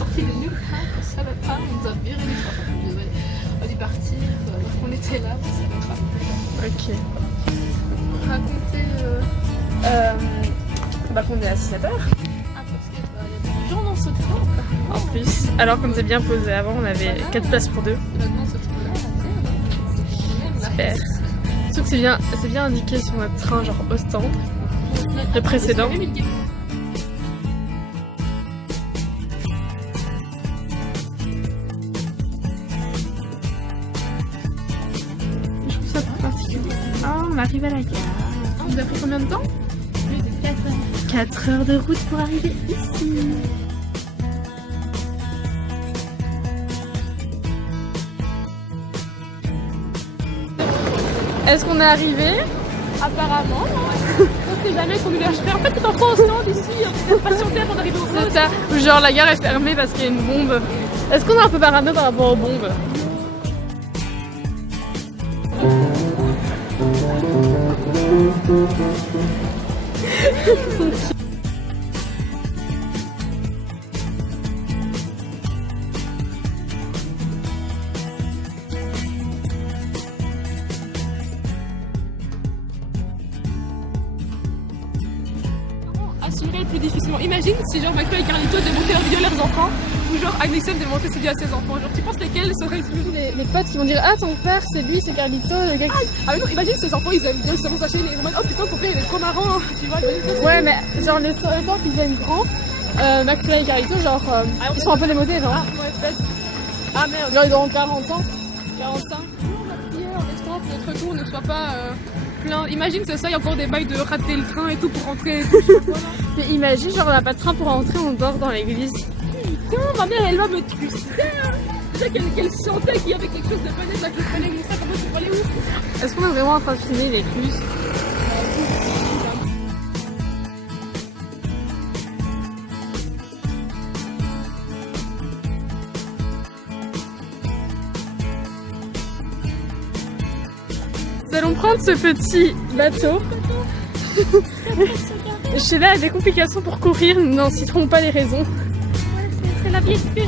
sorti de nulle part, on savait pas, on nous a viré du train. On a dû partir, alors qu'on était là, on savait pas. Ok. Raconter. Bah qu'on est à 17h. Ah, parce qu'il y a des gens dans ce train. En plus, alors qu'on s'est bien posé avant, on avait 4 places pour 2. Et maintenant, ce truc-là, Super. Surtout que c'est bien indiqué sur notre train, genre Ostende, le précédent. Je trouve ça particulier. Oh, on arrive à la gare. Vous avez pris combien de temps? 4 heures de route pour arriver ici. Est-ce qu'on est arrivé? Apparemment, on sait jamais qu'on nous lâcherait. En fait, c'est en France, non, d'ici, on peut patienter avant d'arriver au C'est poste. ça. Genre la gare est fermée parce qu'il y a une bombe. Est-ce qu'on est un peu parano par rapport aux bombes? Assurer le plus difficilement. Imagine si genre McFly et Carlito démontaient leur vidéo à leurs enfants, ou genre Agnesen démontait ses vidéos à ses enfants. Genre tu penses lesquels seraient les plus... Les potes qui vont dire ah ton père c'est lui, c'est Carlito, le gars qui... Ah mais non, imagine ces enfants, ils aiment bien justement sa chaîne et ils vont oh putain ton père il est trop marrant, tu vois. Ouais mais genre le temps qu'ils deviennent grands, McFly et Carlito genre ils sont un peu démodés genre. Ah ouais peut-être. Ah merde. Genre ils auront 40 ans. 45. On va prier en espérant que notre tour ne soit pas plein. Imagine c'est ça, il y a encore des bails de rater le train et tout pour rentrer et tout. Mais imagine genre on n'a pas de train pour rentrer, on dort dans l'église. Putain, ma mère elle va me tuer. Déjà qu'elle sentait qu'il y avait quelque chose de bonnet avec le palais comme ça, comment tu peux aller où? Est-ce qu'on est vraiment en train de filmer les bus? Nous allons prendre ce petit bateau. Sheila a des complications pour courir, nous n'en citerons pas les raisons. C'est la vieille pire.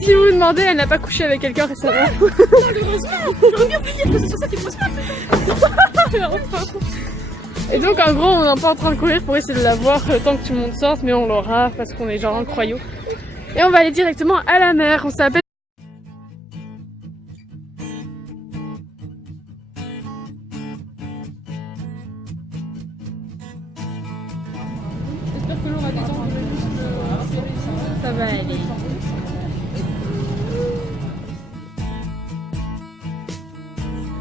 Si vous vous demandez, elle n'a pas couché avec quelqu'un récemment. Malheureusement, j'aurais bien oublié que c'est ça qui pose pas. Et donc en gros on n'est pas en train de courir pour essayer de la voir le temps que tout le monde sorte, mais on l'aura parce qu'on est genre incroyaux. Et on va aller directement à la mer, on s'appelle... J'espère que l'eau va détendre juste Ça va aller.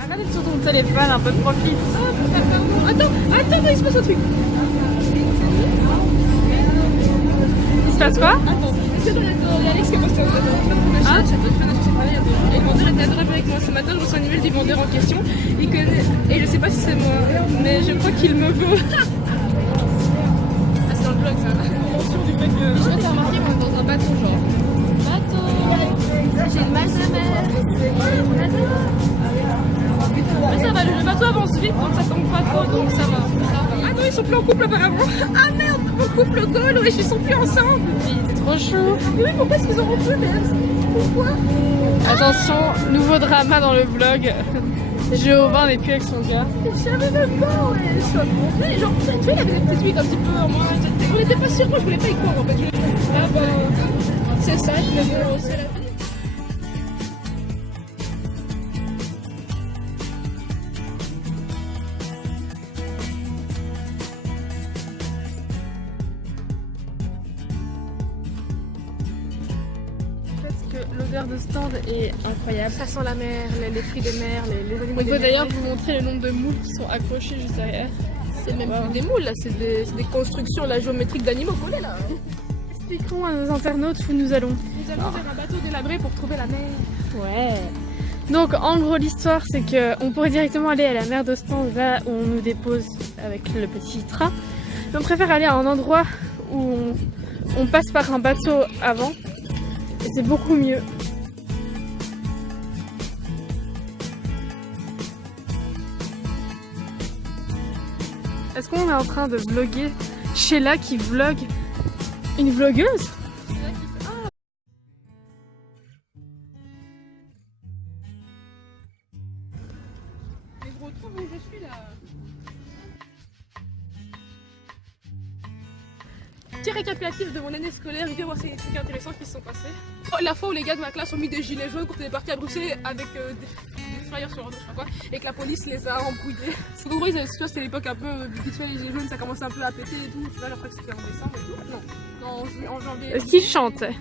Arrête sur ton téléphone, un peu de profit. Attends, il se passe un truc. Il se passe quoi? Attends, est-ce que il y a Alex qui a posté un vidéo? Ah, et le vendeur était adorable avec moi ce matin, je reçois un email du vendeur en question. Il connaît, et je sais pas si c'est moi, mais je crois qu'il me veut. Ah, c'est dans le blog ça. Mention du fait que. Je vais te remarquer, on est dans un bateau genre. Bateau! J'ai le mal de mer! Mais ça va, le bateau avance vite donc ça tombe pas trop donc ça va. Ah non, ils sont plus en couple apparemment! Ah merde! Mon couple goal, ouais, ils sont plus ensemble! C'est trop chaud. Mais oui, pourquoi est-ce qu'ils ont rompu, merde? Pourquoi? Attention, nouveau drama dans le vlog. Jéhovah n'est plus avec son gars. Je savais même pas, ouais, soit bon. Genre, tu sais, il y avait des petites huiles un petit peu en moi. On n'était pas sûr, moi je voulais pas y croire en fait. Ah bah, c'est ça, mais bon, c'est la vie. L'odeur de stand est incroyable. Ça sent la mer, les fruits de mer, les animaux. On peut d'ailleurs vous montrer le nombre de moules qui sont accrochés juste derrière. C'est même plus des moules là, c'est des constructions la géométriques d'animaux collés là. Expliquons à nos internautes où nous allons. Nous allons vers un bateau délabré pour trouver la mer. Ouais. Donc en gros l'histoire c'est que on pourrait directement aller à la mer d'Ostende, là où on nous dépose avec le petit train. Mais on préfère aller à un endroit où on passe par un bateau avant. Et c'est beaucoup mieux. Est-ce qu'on est en train de vlogger Sheila qui vlog une vlogueuse? retrouve où je suis là. Petit récapitulatif de mon année scolaire, je vais voir ces trucs intéressants qui se sont passés. La fois où les gars de ma classe ont mis des gilets jaunes quand on est parti à Bruxelles avec des flyers sur leur dos, je sais pas quoi, et que la police les a embrouillés. En gros, c'était l'époque un peu vite fait, les gilets jaunes, ça commençait un peu à péter et tout. Tu vois, après que c'était en décembre et tout. Non, en janvier. Est-ce qu'ils chantaient?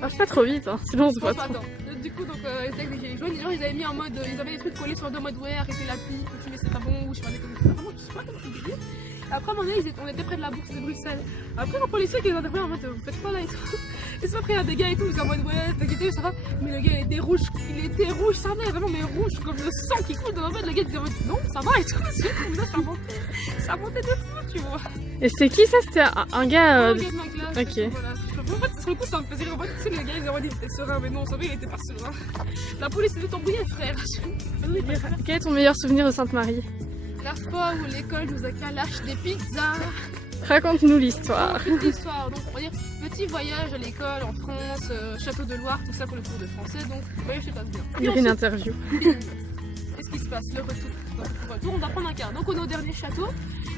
Marche pas trop vite, hein, sinon on se voit trop. Du coup, donc, ils étaient avec des gilets jaunes, et genre, ils avaient mis en mode, ils avaient des trucs collés sur le dos en mode ouais, arrêtez la pipe, fumer c'est pas bon, ou je sais pas, des trucs. Vraiment, je sais pas comment tu dis. Après, à un moment donné, on était près de la bourse de Bruxelles. Après, un policier qui les interpellait en mode vous faites quoi là et tout. Et c'est pas après, il y a des gars et tout, ils sont en mode ouais, t'inquiète, ça va. Mais le gars il était rouge, ça va vraiment, mais rouge, comme le sang qui coule dans la mode. Le gars il disait en mode non, ça va et tout. Ça montait de fou, tu vois. Et c'était qui ça? C'était un gars. Un gars de ma classe. Ok. Voilà. En fait, sur le coup, ça me faisait rire. En fait, tu sais, le gars il disait en mode il était serein, mais non, ça va, il était pas serein. La police était embrouillée, frère. Quel est ton meilleur souvenir de Sainte-Marie? La fois où l'école nous a lâché des pizzas. Raconte-nous l'histoire. Petite histoire, donc on va dire petit voyage à l'école en France, Château de Loire, tout ça pour le cours de français, donc voyage se passe bien. Il y a une interview. Qu'est-ce qui se passe? Le retour. Donc, le retour, on va prendre un car. Donc on est au dernier château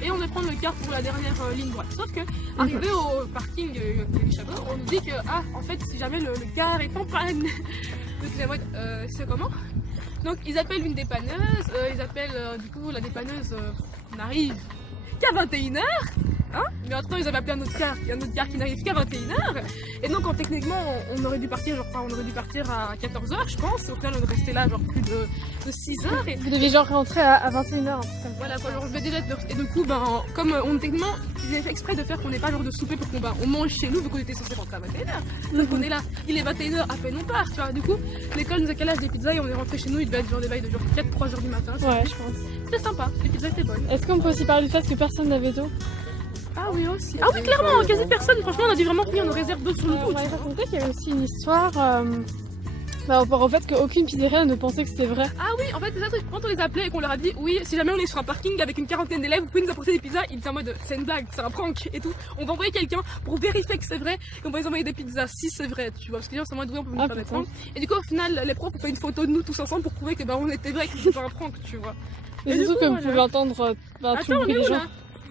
et on va prendre le car pour la dernière ligne droite. Sauf que arrivé au parking du château, on nous dit que en fait si jamais le car est en panne, donc la mode c'est comment? Donc ils appellent une dépanneuse, ils appellent du coup la dépanneuse n'arrive qu'à 21h, hein, mais entre temps ils avaient appelé un autre car qui n'arrive qu'à 21h, et donc techniquement on aurait dû partir à 14h je pense, au final on est resté là genre plus de 6h. Et vous deviez genre rentrer à 21h. Voilà quoi, genre je vais déjà être et du coup comme techniquement ils avaient fait exprès de faire qu'on n'ait pas genre de souper pour qu'on mange chez nous vu qu'on était censé rentrer à 21h. Donc on est là, il est 21h, à peine on part, tu vois, du coup l'école nous a calé des pizzas et on est rentré chez nous, il devait être genre des bails de genre 4-3h du matin. Ouais, je pense. C'était sympa, les pizzas étaient bonnes. Est-ce qu'on peut aussi parler du fait que personne n'avait d'eau? Ah oui aussi. Ah oui clairement, quasi personne, franchement on a dû vraiment finir nos réserves d'eau sur le coup. On m'avait raconté qu'il y avait aussi une histoire par rapport au fait qu'aucune pizzeria ne pensait que c'était vrai. Ah oui, en fait c'est ça, quand on les appelait et qu'on leur a dit oui, si jamais on est sur un parking avec une quarantaine d'élèves, vous pouvez nous apporter des pizzas, ils étaient en mode c'est une blague, c'est un prank et tout. On va envoyer quelqu'un pour vérifier que c'est vrai et on va les envoyer des pizzas si c'est vrai, tu vois, parce que les gens sont en mode oui, on peut venir faire des pranks. Et du coup au final les profs ont fait une photo de nous tous ensemble pour prouver que on était vrai, que c'était pas un prank, tu vois. Et surtout que vous pouvez entendre tout le bruit des gens.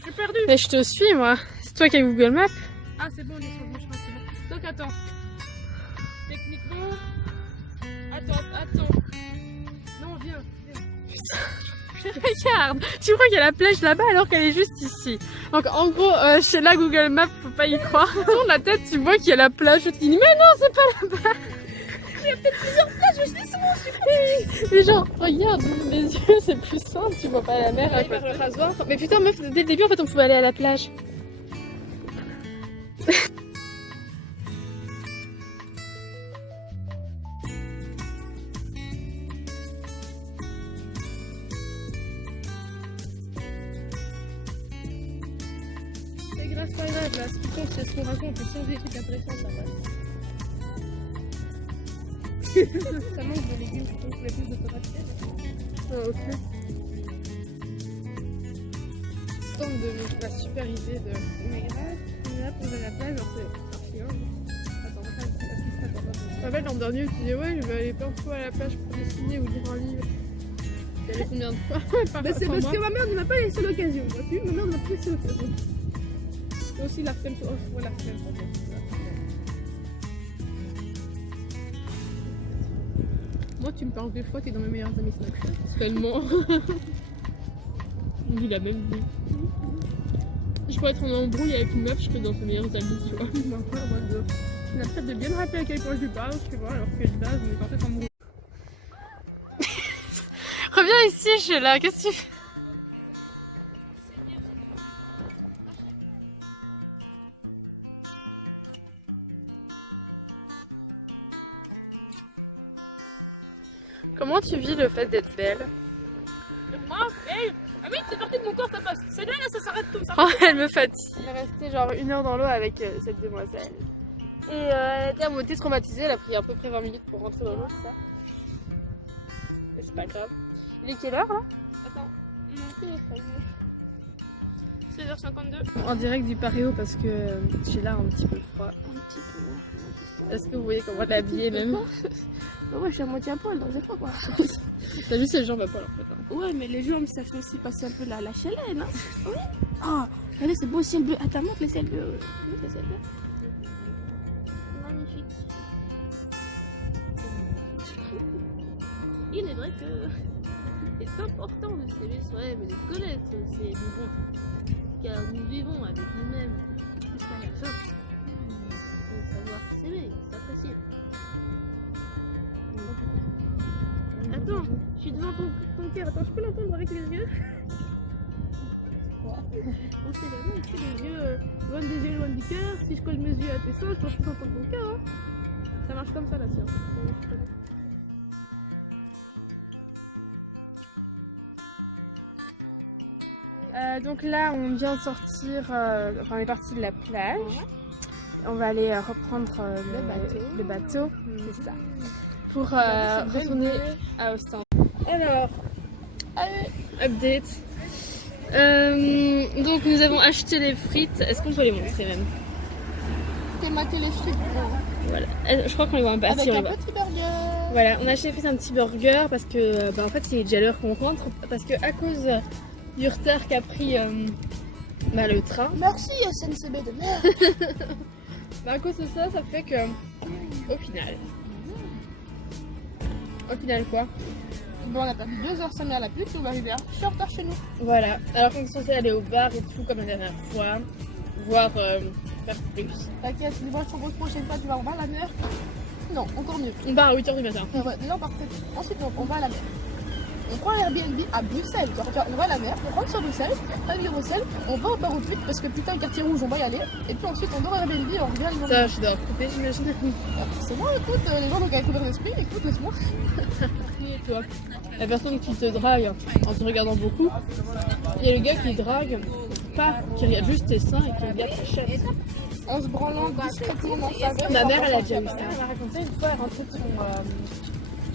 J'ai perdu. Mais je te suis moi, c'est toi qui as Google Maps. Ah c'est bon, je pense que c'est bon. Donc attends, techniquement... Attends. Non, viens. Regarde, tu crois qu'il y a la plage là-bas alors qu'elle est juste ici. Donc en gros, chez la Google Maps, faut pas y croire. Tourne la tête, tu vois qu'il y a la plage. Tu te dis mais non, c'est pas là-bas. Il y a peut-être plusieurs plages, je dis souvent. Mais genre, regarde, mes yeux, c'est plus simple, tu vois pas la mer à côté. Le rasoir. Mais putain meuf, dès le début en fait on pouvait aller à la plage. C'est pas grave, là, ce qui compte c'est ce qu'on raconte, et si on dit des trucs intéressants, ça passe. Ça manque de légumes, je trouve, les plus de patates. Ah ok. Tente de la super idée de... Mais grave, on est là pour aller à la plage, genre c'est chiant. Attends, on va faire une petite attends. Tu te rappelles l'an dernier où tu disais ouais je vais aller plein de fois à la plage pour dessiner ou lire un livre. Tu allais combien de fois? Bah c'est parce que ma mère ne m'a pas laissé l'occasion, vois-tu? Ma mère ne m'a pas laissé l'occasion. Et aussi la flemme, la flemme en fait. Moi tu me parles des fois, t'es dans mes meilleurs amis Snapchat. Tellement. On vit la même vie. Je pourrais être en embrouille avec une meuf, je serais dans ses meilleurs amis, tu vois. Snapchat de bien me rappeler à quel point je lui parle, tu vois, alors que de base on est en fait embrouillés. Reviens ici, je suis là, qu'est-ce que tu fais? Comment tu vis le fait d'être belle? Moi, hey, ah oui, c'est parti de mon corps, ça passe. C'est là, ça s'arrête tout. Ça Oh, elle me fatigue. Elle est restée genre 1 heure dans l'eau avec cette demoiselle. Et elle était à moitié traumatisée, elle a pris à peu près 20 minutes pour rentrer dans l'eau, c'est ça. Mais c'est pas grave. Il est quelle heure là? Attends. 16h52. En direct du Paréo parce que j'ai là un petit peu froid. Est-ce que vous voyez comment elle est habillée même? Bah ouais, je suis à moitié à poil, donc c'est pas quoi. T'as vu ses jambes à poil en fait. Hein. Ouais, mais les jambes, ça fait aussi passer un peu la chaleur, hein. Oui. Ah, regardez, c'est beau ciel bleu. Attends, montre le ciel bleu. Montre le ciel bleu. Magnifique. Il est vrai que c'est important de s'aimer soi-même et de se connaître, c'est bon. Car nous vivons avec nous-mêmes jusqu'à la fin. Il faut savoir s'aimer, s'apprécier. Attends, je suis devant ton cœur. Attends, je peux l'entendre avec les yeux? On sait jamais, tu sais, les yeux loin des yeux, loin du cœur. Si je colle mes yeux à tes seins, je peux entendre ton cœur. Hein. Ça marche comme ça la science. Donc là, on vient de sortir, enfin on est parti de la plage. On va aller reprendre le bateau, c'est ça, pour retourner à Ostende. Alors, update. Donc nous avons acheté des frites. Est-ce qu'on peut les montrer même? T'es maté les frites. Voilà. Je crois qu'on les voit un peu. Avec un petit burger. Voilà, on a acheté un petit burger parce que, en fait, il est déjà l'heure qu'on rentre parce que à cause du retard qu'a pris le train. Merci SNCB de merde. À cause de ça, ça fait que au final quoi? Bon, on a perdu 2 heures sonner à la pub, on va arriver à short chez nous. Voilà, alors qu'on est censé aller au bar et tout comme la dernière fois, voire faire plus. T'inquiète, les voix sont prochaine fois, tu vas en bas à la mer. Non, encore mieux. On part à 8h du matin. Non, parfait. Ensuite, on va à la mer. On prend un Airbnb à Bruxelles. On va à la mer, on rentre sur Bruxelles, à Bruxelles, on va au bar au tweet parce que putain, le quartier rouge, on va y aller. Et puis ensuite, on dort à Airbnb et on revient le Ça, je dois recouper, j'imagine. C'est moi, écoute, les gens ont couvert l'esprit, écoute, laisse-moi. Et toi, la personne qui te drague en te regardant beaucoup, il y a le gars qui drague, pas, qui regarde juste tes seins et qui regarde tes chattes. En se branlant discrètement dans sa verre. Ma mère, elle a déjà eu ça. Elle m'a raconté une fois, elle rentrait de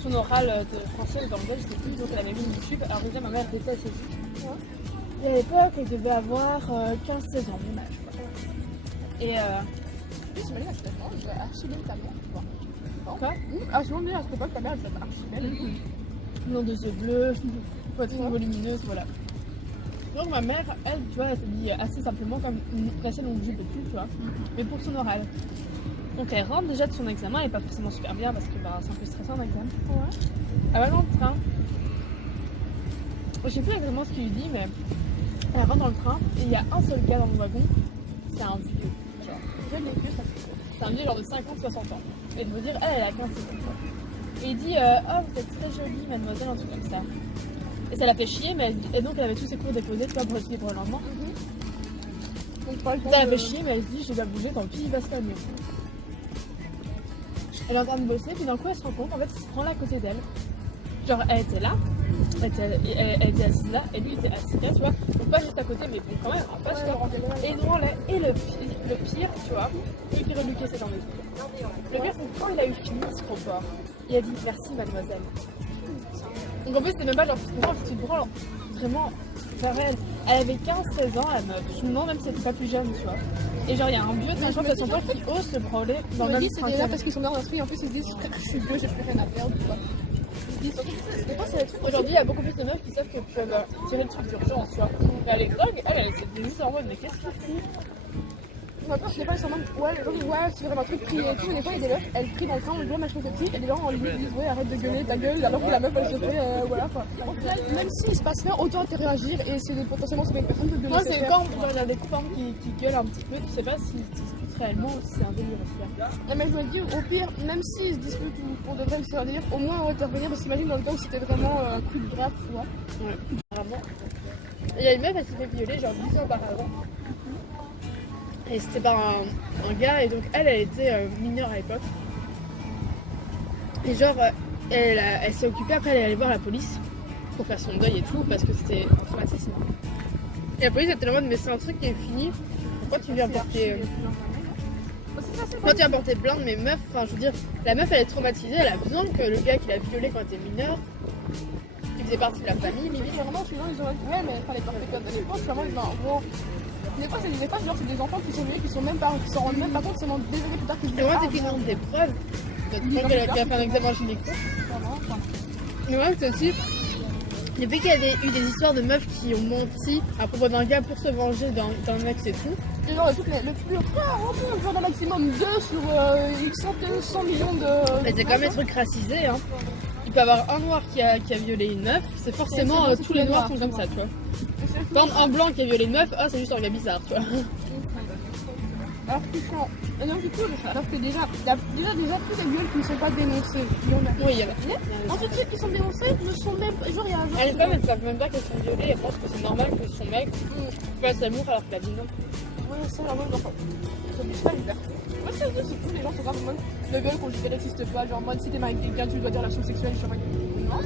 son oral de français ou d'anglais, je sais plus, donc elle avait mis une YouTube. Alors déjà, ma mère était assez vite. Et à l'époque, elle devait avoir 15-16 ans, mon âge. Et J'imagine à cette époque, je vais archi bien ta mère, tu vois. quoi? Ah, je me dis à cette époque, ta mère, elle s'appelle archi belle. Non, de yeux bleus, poitrine volumineuse, voilà. Donc ma mère, elle, tu vois, elle s'habille assez simplement comme une assez longue jupe et tout, tu vois, mais pour son oral. Donc elle rentre déjà de son examen, elle est pas forcément super bien parce que c'est un peu stressant l'examen. Ouais. Elle va dans le train. Je sais plus exactement ce qu'il lui dit, mais elle rentre dans le train et il y a un seul gars dans mon wagon, c'est un vieux. Genre. C'est un vieux genre de 50-60 ans. Et de vous dire, elle a 15 ans. Et il dit, oh vous êtes très jolie mademoiselle, un truc comme ça. Et ça l'a fait chier, mais et donc elle avait tous ses cours déposés, tu vois, pour étudier pour le lendemain. Ça l'a fait chier, mais elle se dit, je vais pas bouger, tant pis, il va se calmer. Elle est en train de bosser, puis d'un coup elle se rend compte, en fait, il se prend là à côté d'elle. Genre, elle était là, elle était assise là, et lui il était assis là, tu vois. Donc pas juste à côté, mais bon, quand même, en face, tu vois. Et devant là, et le pire, tu vois, lui qui reluquait ses jambes et tout. Le gars, c'est quand il a eu fini ce report, il a dit merci mademoiselle. Donc en plus, c'était même pas genre, tu te branles vraiment vers elle. Elle avait 15-16 ans, la meuf. Je me demande même si c'était pas plus jeune, tu vois. Et genre, il y a un vieux de 50-60 ans qui ose se branler dans le même train. C'est là parce qu'ils sont dans l'esprit, en plus ils se disent, je suis vieux, j'ai plus rien à perdre, tu vois. Aujourd'hui, il y a beaucoup plus de meufs qui savent que peuvent tirer le truc d'urgence, tu vois. Mais à l'époque, elle était juste en mode, mais qu'est-ce qu'il fout? Maintenant, je sais pas, ils sont en mode, ouais, les gens disent, ouais, c'est vraiment un truc crier et tout, mais des fois, il y a des meufs, elles crient dans le train, on dit, machin, ceci, et des gens, on lui disent, ouais, arrête de gueuler, ta gueule, alors que la meuf, elle se fait, voilà, quoi. Même s'il se passe rien, autant interagir et essayer de potentiellement sauver une personne, de moi, c'est quand on a des copains qui gueulent un petit peu, tu sais pas si réellement c'est un délire aussi. Non, mais je me dis, au pire, même s'ils se disputent ou pour de vrai se faire délire, au moins on va intervenir, parce qu'imagine dans le cas où c'était vraiment un coup de grave, tu vois. Ouais, vraiment. Il y a une meuf, elle s'est fait violer, genre 10 ans auparavant. Et c'était par un gars, et donc elle était mineure à l'époque. Et genre, elle s'est occupée, après elle est allée voir la police pour faire son deuil et tout, parce que c'était un traumatisme. Et la police était en mode, mais c'est un truc qui est fini, pourquoi tu viens porter... Quand tu as porté plainte, mais meuf, enfin je veux dire, la meuf elle est traumatisée, elle a besoin que le gars qui l'a violée quand elle était mineure, faisait partie de la famille, limite. Vraiment, les gens ils ont dit ouais, mais fallait pas faire comme à l'époque. Vraiment, en gros. Des fois, c'est des étages, genre, c'est des enfants qui sont vieux, qui s'en rendent même pas compte seulement des années plus tard qu'ils se Et moi, disent, c'est qu'ils ont des preuves. Notre frère qui a fait un examen gynéco. Mais moi, c'est aussi. Depuis qu'il y a eu des histoires de meufs qui ont menti à propos d'un gars pour se venger d'un ex et tout. Et genre, le plus rare, genre, un maximum 2 sur X 100 millions de. Mais c'est quand même des trucs racisés, hein. Il peut y avoir un noir qui a violé une meuf, c'est forcément tous les noirs sont comme ça, tu vois. Par exemple, un blanc qui a violé une meuf, ah, c'est juste un gars bizarre, tu vois. Alors qu'ils sont. Non, du coup, alors que déjà, il y a déjà plus de viols qui ne sont pas dénoncés. Oui, il y en a. Ensuite, ceux qui sont dénoncés ne sont même pas. Genre, il y a un genre. Les femmes, elles savent même pas qu'elles sont violées, elles pensent que c'est normal que son mec fasse l'amour alors qu'il a dit non. Ouais, c'est la même enfant. Ça me pas l'hiver. Moi, c'est cool, les gens sont grave en mode. Le viol considéré n'existe pas. Genre, en mode, si t'es marié avec quelqu'un, tu dois dire la chose sexuelle, je sais pas. Non.